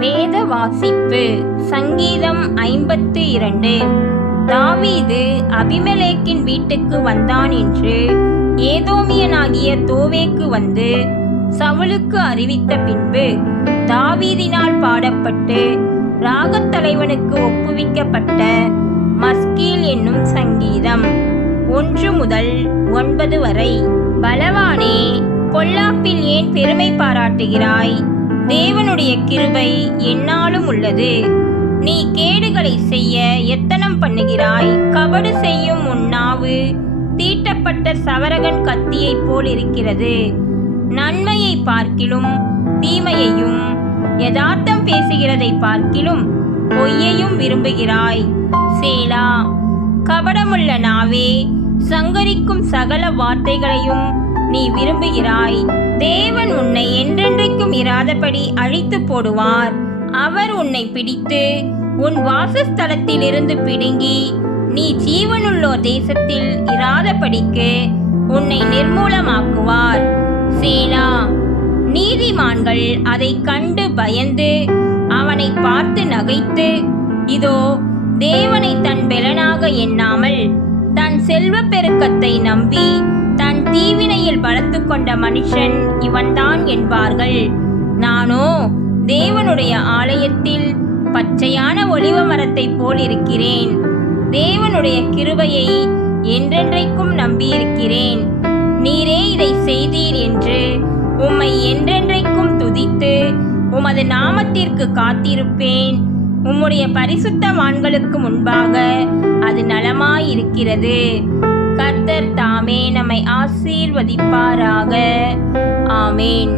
வேத வாசிப்பு. சங்கீதம் 52. தாவீது அபிமெலேக்கின் வீட்டுக்கு வந்தான் என்று ஏதோமியனாகிய தோவேக்கு வந்து சவுலுக்கு அறிவித்த பின்பு தாவீதினால் பாடப்பட்டு ராகத் தலைவனுக்கு ஒப்புவிக்கப்பட்ட மஸ்கீல் என்னும் சங்கீதம் 1 முதல் 9 வரை. பலவானே, பொல்லாப்பில் ஏன் பெருமை பாராட்டுகிறாய்? தேவனுடைய கிருபை எந்நாளும் உள்ளது. நீ கேடுகளை செய்ய எத்தனம் பண்ணுகிறாய். கபடு செய்யும் உன் நாவு தீட்டப்பட்ட சவரகன் கத்தியைப் போல் இருக்கிறது. நன்மையை பார்க்கிலும் தீமையையும், யதார்த்தம் பேசுகிறதை பார்க்கிலும் பொய்யையும் விரும்புகிறாய். சேலா. கபடமுள்ள நாவே, சங்கரிக்கும் சகல வார்த்தைகளையும் நீ விரும்புகிறாய். தேவன் உன்னை என்றென்றைக்கும் இராதபடி அழித்து போடுவார். அவர் உன்னை பிடித்து உன் வாசஸ்தலத்தில் இருந்து பிடுங்கி நீ ஜீவனுள்ளோர் தேசத்தில் இராதபடிக்கு உன்னை நிர்மூலமாக்குவார். சேலா. நீதிமான்கள் அதை கண்டு பயந்து அவனை பார்த்து நகைத்து, இதோ, தேவனை தன் பெலனாக எண்ணாமல் தன் செல்வ பெருக்கத்தை நம்பி தன் தீவினையில் பலத்து கொண்ட மனுஷன் இவன்தான் என்பார்கள். நானோ தேவனுடைய ஆலயத்தில் பச்சையான ஒலிவ மரத்தைப் போல் இருக்கிறேன். தேவனுடைய கிருபையை என்றென்றைக்கும் நம்பியிருக்கிறேன். நீரே இதை செய்தீர் என்று உம்மை என்றென்றைக்கும் துதித்து உமது நாமத்திற்கு காத்திருப்பேன். உம்முடைய பரிசுத்தவான்களுக்கு முன்பாக அது நலமாயிருக்கிறது. கர்த்தர் தாமே நம்மை ஆசீர்வதிப்பாராக. ஆமேன்.